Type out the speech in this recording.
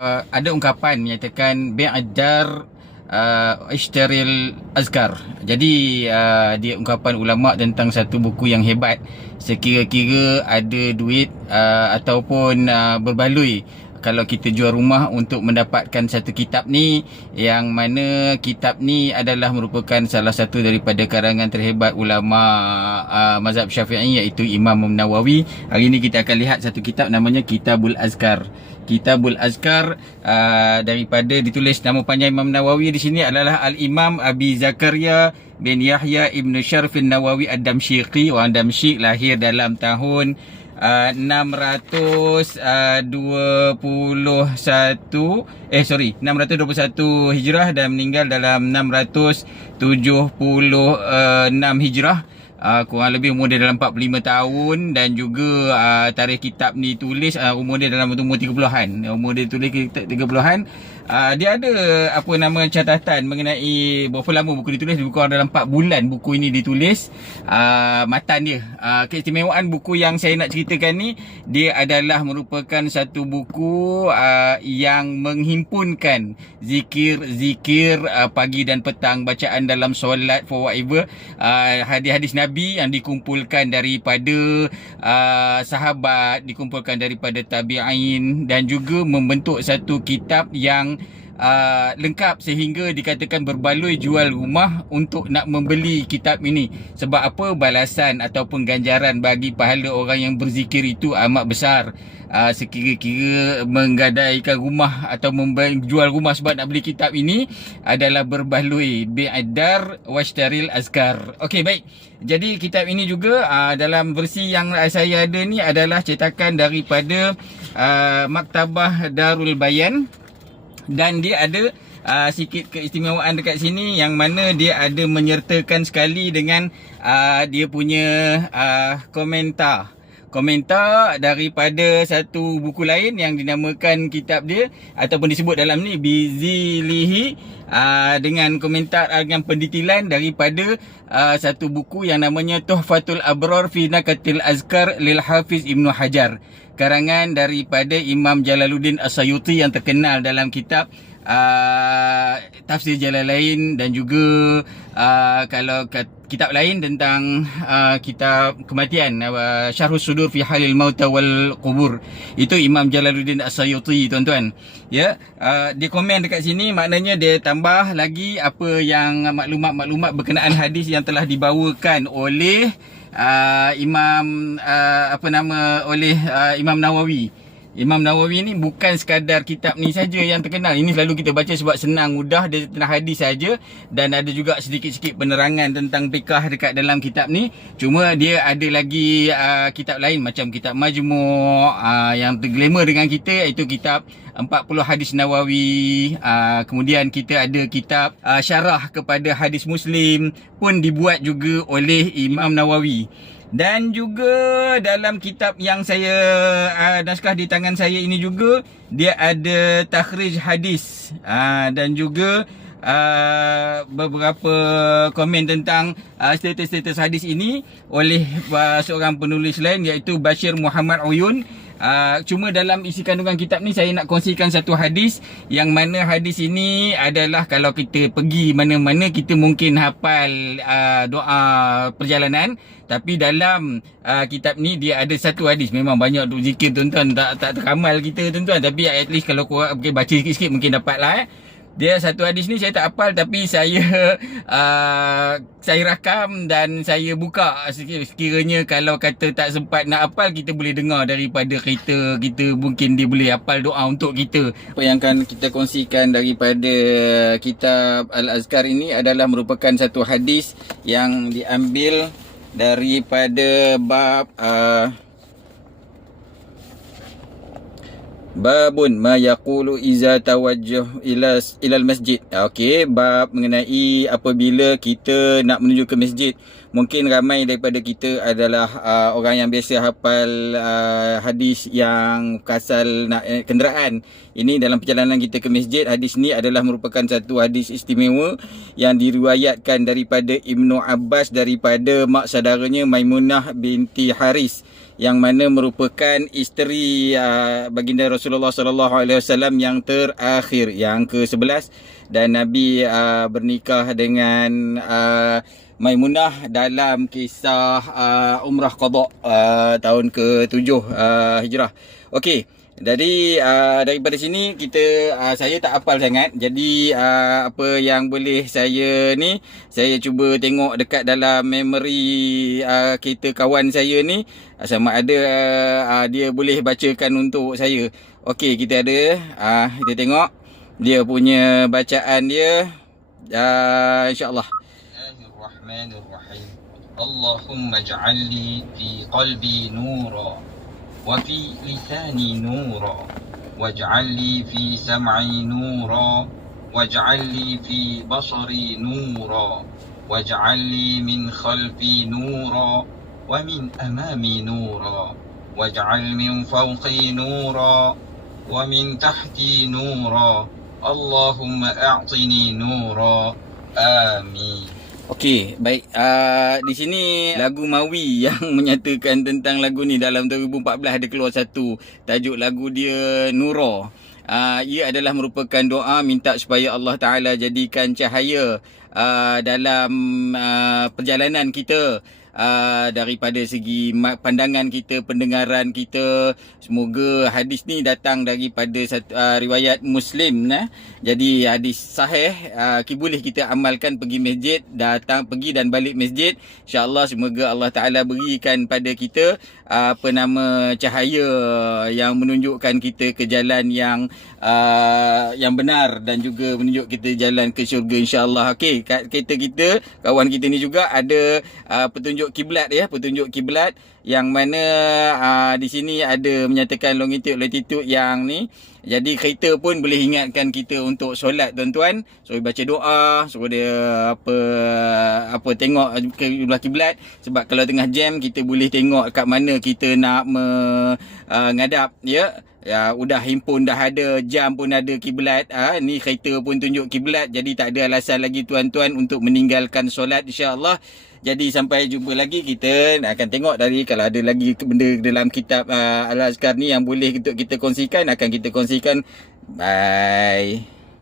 Ada ungkapan menyatakan bi'adar ishtaril azkar. Jadi dia ungkapan ulama tentang satu buku yang hebat. Sekira-kira ada duit ataupun berbaloi kalau kita jual rumah untuk mendapatkan satu kitab ni, yang mana kitab ni adalah merupakan salah satu daripada karangan terhebat ulama mazhab Syafi'i, iaitu Imam Nawawi. Hari ni kita akan lihat satu kitab namanya Kitabul Azkar. Kitabul Azkar daripada ditulis nama panjang Imam Nawawi di sini adalah Al-Imam Abi Zakaria bin Yahya Ibn Syarf Nawawi Ad-Damsyiqi. Orang Damsyik, lahir dalam tahun 621 Hijrah dan meninggal dalam 676 Hijrah. Kurang lebih umur dia dalam 45 tahun. Dan juga tarikh kitab ni tulis umur dia dalam umur 30-an. Umur dia tulis 30-an. Dia ada apa nama catatan mengenai berapa lama buku ditulis. Lebih kurang dalam 4 bulan buku ini ditulis. Matan dia, keistimewaan buku yang saya nak ceritakan ni, dia adalah merupakan satu buku yang menghimpunkan zikir-zikir pagi dan petang, bacaan dalam solat for whatever, hadis-hadis Nabi yang dikumpulkan daripada sahabat, dikumpulkan daripada tabi'in, dan juga membentuk satu kitab yang lengkap sehingga dikatakan berbaloi jual rumah untuk nak membeli kitab ini. Sebab apa? Balasan ataupun ganjaran bagi pahala orang yang berzikir itu amat besar. Sekira-kira menggadaikan rumah atau jual rumah sebab nak beli kitab ini adalah berbaloi. Bi'adar washtaril azkar. Okey, baik. Jadi kitab ini juga dalam versi yang saya ada ni adalah cetakan daripada Maktabah Darul Bayan. Dan dia ada sikit keistimewaan dekat sini, yang mana dia ada menyertakan sekali dengan dia punya komentar daripada satu buku lain yang dinamakan kitab dia ataupun disebut dalam ni Bizilihi, dengan komentar dengan pendetilan daripada satu buku yang namanya Tuhfatul Abrar fi Nakatil Azkar lil Hafiz Ibnu Hajar, karangan daripada Imam Jalaluddin As-Sayuti yang terkenal dalam kitab Tafsir Jalalain, dan juga kalau kitab lain tentang kitab kematian, Syarhus Sudur fi Halil Mauta wal Qubur, itu Imam Jalaluddin As-Sayuti, tuan-tuan. Ya, dia komen dekat sini, maknanya dia tambah lagi apa yang maklumat-maklumat berkenaan hadis yang telah dibawakan oleh Imam Imam Nawawi. Imam Nawawi ni bukan sekadar kitab ni saja yang terkenal. Ini selalu kita baca sebab senang, mudah, dia tentang hadis saja, dan ada juga sedikit-sedikit penerangan tentang fiqh dekat dalam kitab ni. Cuma dia ada lagi kitab lain macam kitab Majmu' yang terglamour dengan kita, iaitu kitab 40 hadis Nawawi. Kemudian kita ada kitab syarah kepada hadis Muslim pun dibuat juga oleh Imam Nawawi. Dan juga dalam kitab yang saya naskah di tangan saya ini juga, dia ada takhrij hadis dan juga beberapa komen tentang status-status hadis ini oleh seorang penulis lain, iaitu Bashir Muhammad Uyun. Cuma dalam isi kandungan kitab ni saya nak kongsikan satu hadis, yang mana hadis ini adalah kalau kita pergi mana-mana kita mungkin hafal doa perjalanan, tapi dalam kitab ni dia ada satu hadis. Memang banyak duk zikir, tuan-tuan, tak teramal kita, tuan-tuan, tapi at least kalau korang baca sikit-sikit mungkin dapat lah. Dia satu hadis ni saya tak hafal, tapi saya rakam dan saya buka. Sekiranya kalau kata tak sempat nak hafal, kita boleh dengar daripada kereta kita, mungkin dia boleh hafal doa untuk kita. Apa yang akan kita kongsikan daripada kitab Al-Azkar ini adalah merupakan satu hadis yang diambil daripada bab Babun ma yaqulu iza tawajjuh ilal masjid. Okey, bab mengenai apabila kita nak menuju ke masjid. Mungkin ramai daripada kita adalah orang yang biasa hafal hadis yang kasal nak kenderaan. Ini dalam perjalanan kita ke masjid, hadis ni adalah merupakan satu hadis istimewa yang diriwayatkan daripada Ibnu Abbas daripada mak saudaranya Maimunah binti Haris, yang mana merupakan isteri baginda Rasulullah sallallahu alaihi wasallam yang terakhir, yang ke-11, dan Nabi bernikah dengan Maimunah dalam kisah umrah qada tahun ke-7 Hijrah. Okey. Jadi daripada sini saya tak hafal sangat. Jadi apa yang boleh saya cuba tengok dekat dalam memory kereta kawan saya ni, sama ada dia boleh bacakan untuk saya. Okey, kita ada kita tengok dia punya bacaan dia, insya-Allah. Bismillahirrahmanirrahim. Allahumma ij'alni fi qalbi nura وفي لساني نورا واجعل لي في سمعي نورا واجعل لي في بصري نورا واجعل لي من خلفي نورا ومن أمامي نورا واجعل من فوقي نورا ومن تحتي نورا اللهم أعطني نورا آمين. Okey, baik. Di sini lagu Mawi yang menyatakan tentang lagu ni. Dalam 2014 ada keluar satu, tajuk lagu dia Nura. Ia adalah merupakan doa minta supaya Allah Ta'ala jadikan cahaya dalam perjalanan kita, daripada segi pandangan kita, pendengaran kita. Semoga hadis ni datang daripada satu riwayat Muslim. Jadi hadis sahih, boleh kita amalkan, pergi masjid, pergi dan balik masjid. InsyaAllah semoga Allah Ta'ala berikan pada kita cahaya yang menunjukkan kita ke jalan yang benar, dan juga menunjuk kita jalan ke syurga, insyaAllah. Okey, kat kereta kita, kawan kita ni juga ada petunjuk kiblat, petunjuk kiblat, yang mana di sini ada menyatakan longitude yang ni. Jadi kereta pun boleh ingatkan kita untuk solat, tuan-tuan. Suruh baca doa, suruh dia tengok ke belah kiblat. Sebab kalau tengah jam, kita boleh tengok kat mana kita nak menghadap, ya. Udah handphone dah ada, jam pun ada kiblat, ni kereta pun tunjuk kiblat. Jadi tak ada alasan lagi, tuan-tuan, untuk meninggalkan solat, insya-Allah. Jadi sampai jumpa lagi. Kita akan tengok kalau ada lagi benda dalam kitab Al-Azkar ni yang boleh kita kongsikan, akan kita kongsikan. Bye.